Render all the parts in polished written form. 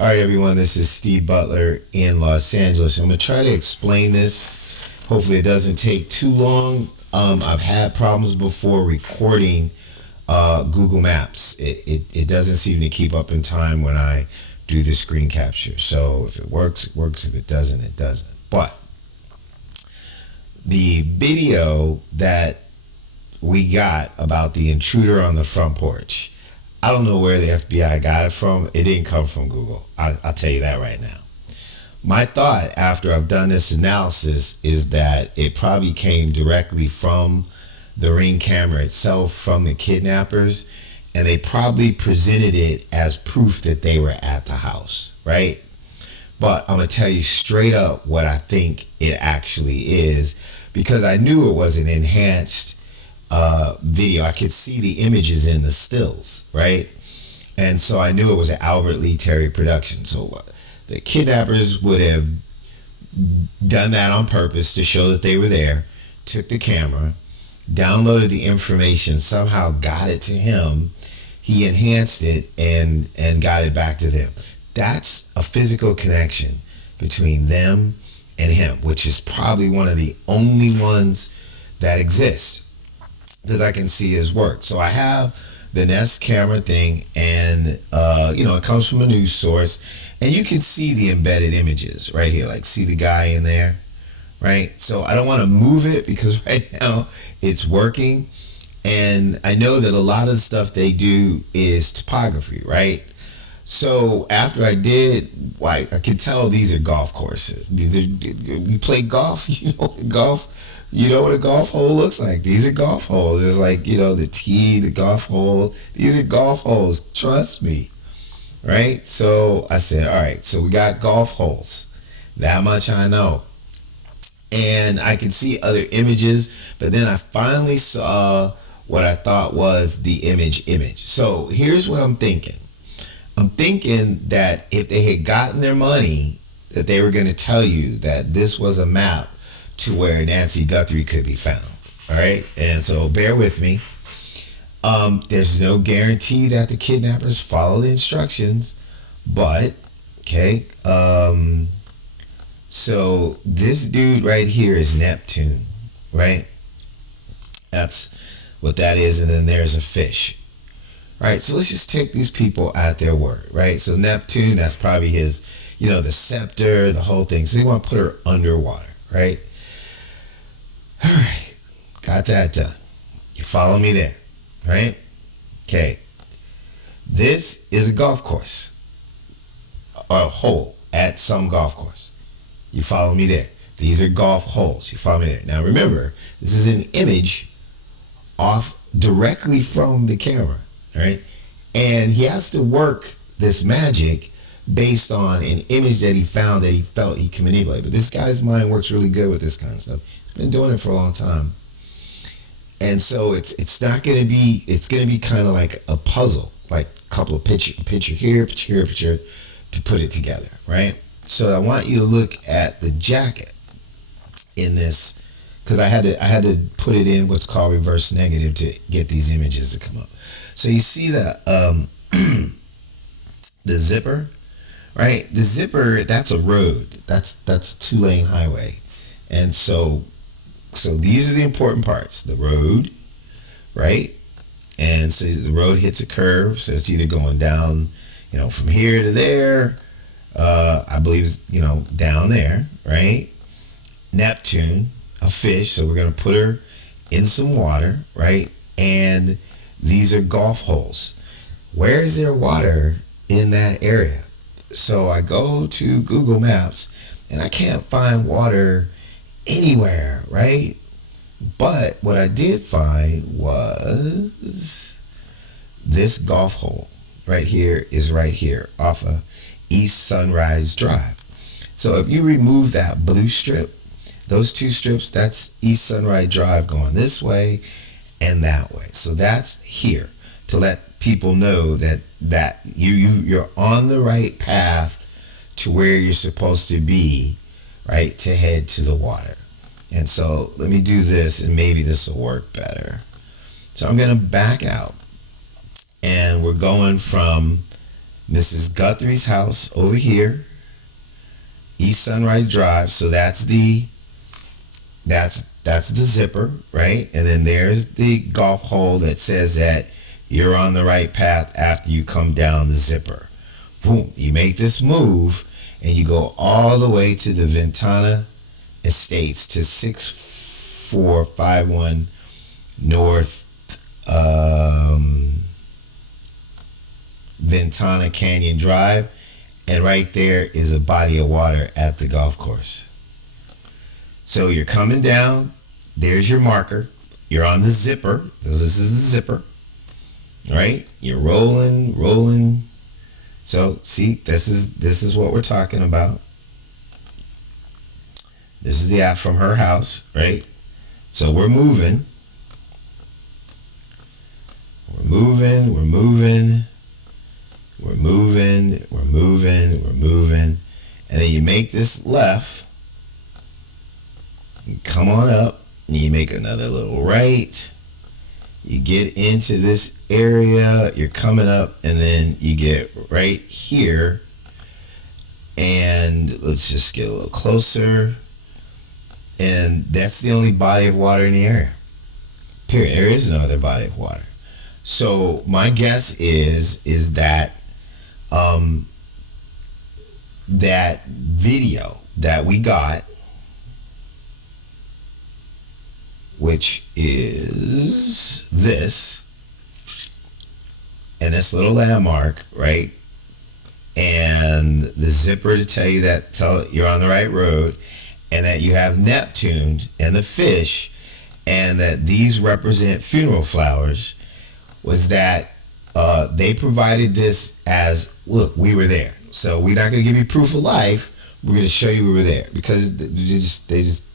All right, everyone, this is Steve Butler in Los Angeles. I'm going to try to explain this. Hopefully, it doesn't take too long. I've had problems before recording Google Maps. It doesn't seem to keep up in time when I do the screen capture. So if it works, it works. If it doesn't, it doesn't. But the video that we got about the intruder on the front porch, I don't know where the FBI got it from. It didn't come from Google. I'll tell you that right now. My thought after I've done this analysis is that it probably came directly from the Ring camera itself, from the kidnappers, and they probably presented it as proof that they were at the house, right? But I'm going to tell you straight up what I think it actually is, because I knew it was an enhanced video. I could see the images in the stills, right? And so I knew it was an Albert Lee Terry production. So the kidnappers would have done that on purpose to show that they were there, took the camera, downloaded the information, somehow got it to him, he enhanced it and got it back to them. That's a physical connection between them and him, which is probably one of the only ones that exists, because I can see his work. So I have the Nest camera thing, and it comes from a news source, and you can see the embedded images right here. Like, see the guy in there, right? So I don't want to move it because right now it's working, and I know that a lot of the stuff they do is topography, right? So after I did, I could tell these are golf courses. You play golf, you know what a golf hole looks like. These are golf holes. It's like, the tee, the golf hole. These are golf holes. Trust me. Right? So I said, all right, so we got golf holes. That much I know. And I could see other images, but then I finally saw what I thought was the image. So here's what I'm thinking. I'm thinking that if they had gotten their money, that they were going to tell you that this was a map to where Nancy Guthrie could be found. All right? And so bear with me. There's no guarantee that the kidnappers follow the instructions, but, okay. So this dude right here is Neptune, right? That's what that is. And then there's a fish. Right, so let's just take these people at their word, right? So Neptune, that's probably his, the scepter, the whole thing. So you want to put her underwater, right? All right, got that done. You follow me there, right? Okay, this is a golf course, or a hole at some golf course. You follow me there. These are golf holes. You follow me there. Now remember, this is an image off directly from the camera. Right? And he has to work this magic based on an image that he found that he felt he can manipulate. But this guy's mind works really good with this kind of stuff. He's been doing it for a long time. And so it's not going to be, it's going to be kind of like a puzzle, like a couple of picture here, to put it together, right? So I want you to look at the jacket in this, because I had to put it in what's called reverse negative to get these images to come up. So you see the zipper, right? The zipper, that's a road. That's a 2-lane highway. And so these are the important parts. The road, right? And so the road hits a curve. So it's either going down, from here to there. I believe it's, down there, right? Neptune, a fish. So we're going to put her in some water, right? And these are golf holes. Where is there water in that area? So I go to Google Maps and I can't find water anywhere, right? But what I did find was this golf hole right here off of East Sunrise Drive. So if you remove that blue strip, those two strips, that's East Sunrise Drive going this way and that way. So that's here to let people know that you're on the right path to where you're supposed to be, right, to head to the water. And so let me do this, and maybe this will work better. So I'm going to back out, and we're going from Mrs. Guthrie's house over here, East Sunrise Drive. So that's the zipper, right? And then there's the golf hole that says that you're on the right path after you come down the zipper. Boom, you make this move and you go all the way to the Ventana Estates, to 6451 North Ventana Canyon Drive, and right there is a body of water at the golf course. So you're coming down, there's your marker, you're on the zipper, this is the zipper, right? You're rolling. So see, this is what we're talking about. This is the app from her house, right? So we're moving, and then you make this left, you come on up, and you make another little right, you get into this area, you're coming up, and then you get right here, and let's just get a little closer, and that's the only body of water in the area. Period. There is no other body of water. So my guess is that that video that we got, which is this, and this little landmark, right? And the zipper to tell you that you're on the right road, and that you have Neptune and the fish, and that these represent funeral flowers, was that they provided this as, look, we were there. So we're not going to give you proof of life. We're going to show you we were there, because they just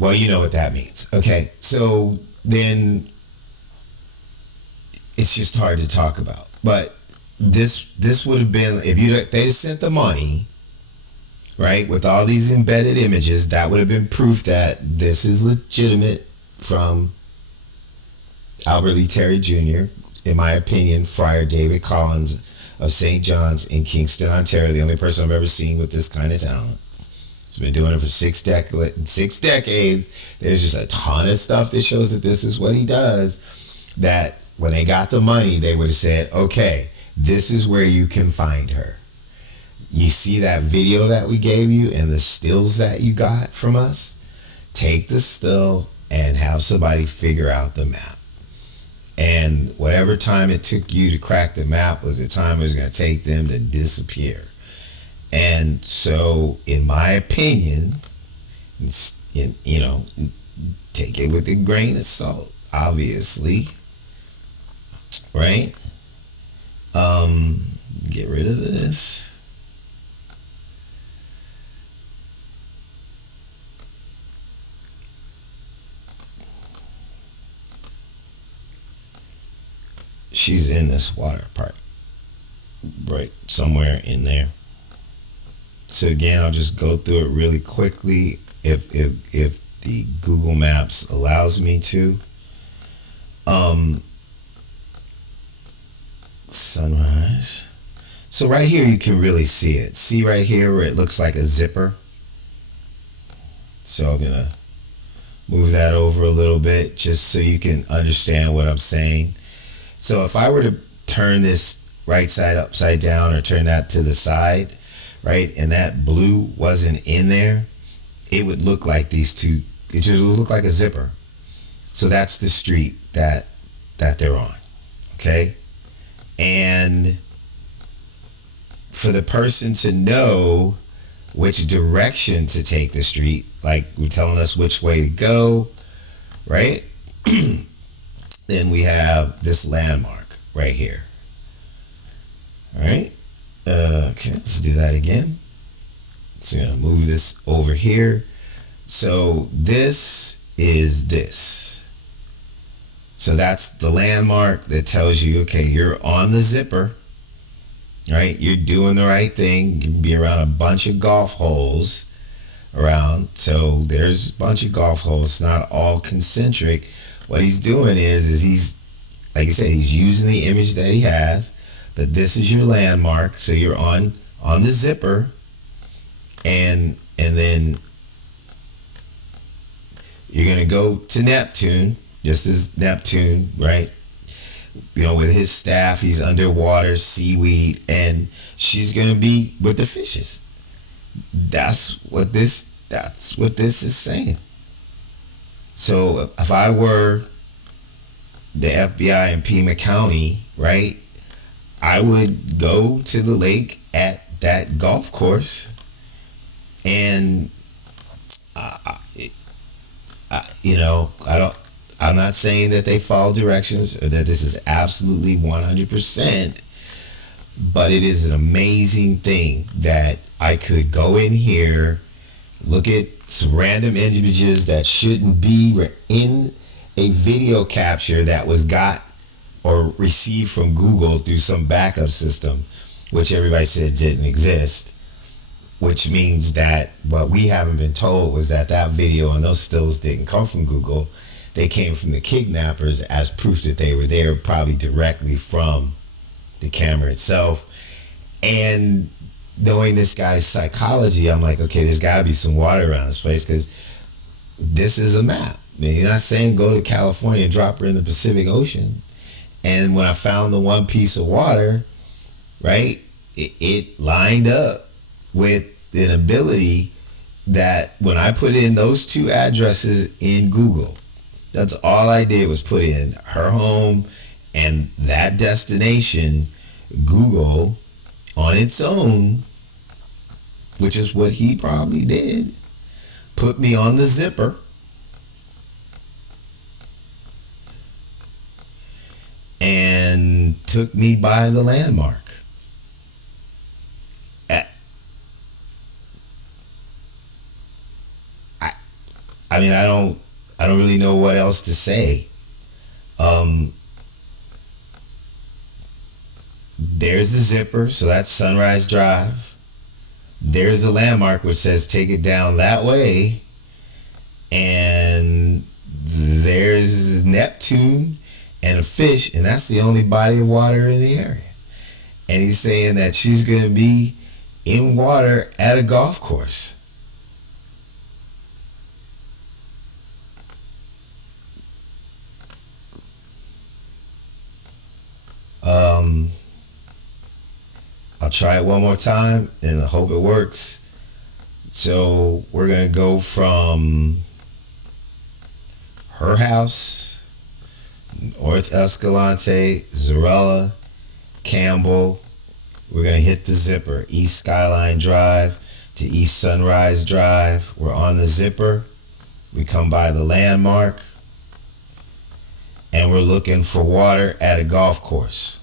well, you know what that means. Okay, so then it's just hard to talk about. But this would have been, if they'd sent the money, right, with all these embedded images, that would have been proof that this is legitimate from Albert Lee Terry Jr., in my opinion, Friar David Collins of St. John's in Kingston, Ontario, the only person I've ever seen with this kind of talent. He's been doing it for 6 decades. There's just a ton of stuff that shows that this is what he does, that when they got the money, they would have said, okay, this is where you can find her. You see that video that we gave you and the stills that you got from us? Take the still and have somebody figure out the map. And whatever time it took you to crack the map was the time it was going to take them to disappear. And so, in my opinion, you know, take it with a grain of salt, obviously, right? Get rid of this. She's in this water part, right somewhere in there. So again, I'll just go through it really quickly if the Google Maps allows me to. Sunrise. So right here you can really see it. See right here where it looks like a zipper? So I'm gonna move that over a little bit just so you can understand what I'm saying. So if I were to turn this right side upside down, or turn that to the side, right, and that blue wasn't in there, it would look like these two. It just would look like a zipper. So that's the street that they're on, okay? And for the person to know which direction to take the street, like we're telling us which way to go, right? Then we have this landmark right here. All right. Okay, let's do that again. So I'm gonna move this over here. So this is this. So that's the landmark that tells you, okay, you're on the zipper, right? You're doing the right thing. You can be around a bunch of golf holes around. So there's a bunch of golf holes. It's not all concentric. What he's doing is he's, like I said, he's using the image that he has, but this is your landmark. So you're on the zipper, and then you're gonna go to Neptune, just as Neptune, right? With his staff, he's underwater, seaweed, and she's gonna be with the fishes. That's what this is saying. So if I were the FBI in Pima County, right, I would go to the lake at that golf course, and I'm not saying that they follow directions or that this is absolutely 100%, but it is an amazing thing that I could go in here, look at some random images that shouldn't be in a video capture that was got or received from Google through some backup system, which everybody said didn't exist, which means that what we haven't been told was that video and those stills didn't come from Google. They came from the kidnappers as proof that they were there, probably directly from the camera itself. And knowing this guy's psychology, I'm like, okay, there's got to be some water around this place, because this is a map. I mean, you're not saying go to California and drop her in the Pacific Ocean. And when I found the one piece of water, right, it lined up with an ability that when I put in those two addresses in Google, that's all I did was put in her home and that destination. Google on its own, which is what he probably did, put me on the zipper, and took me by the landmark. I mean, I don't really know what else to say. There's the zipper, so that's Sunrise Drive. There's the landmark, which says take it down that way. And there's Neptune and a fish, and that's the only body of water in the area. And he's saying that she's going to be in water at a golf course. I'll try it one more time and I hope it works. So we're going to go from her house, North Escalante, Zarella, Campbell. We're going to hit the zipper, East Skyline Drive to East Sunrise Drive. We're on the zipper. We come by the landmark, and we're looking for water at a golf course.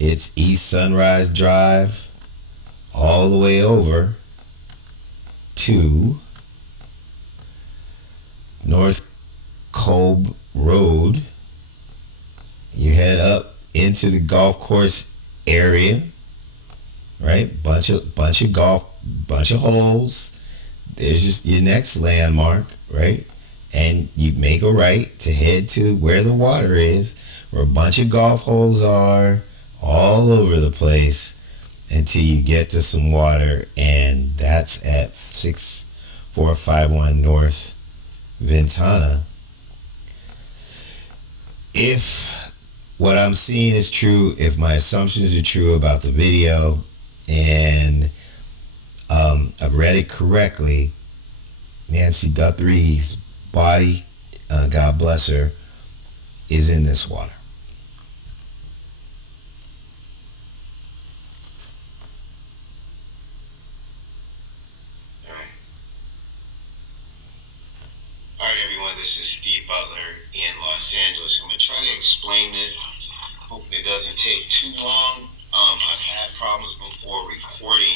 It's East Sunrise Drive all the way over to North Cobb Road. You head up into the golf course area, right? Bunch of holes. There's just your next landmark, right? And you make a right to head to where the water is, where a bunch of golf holes are all over the place, until you get to some water, and that's at 6451 North Ventana. If what I'm seeing is true, if my assumptions are true about the video, and I've read it correctly, Nancy Guthrie's body, God bless her, is in this water. All right, everyone, this is Steve Butler in Los Angeles. I'm going to try to explain this. Hopefully it doesn't take too long. I've had problems before recording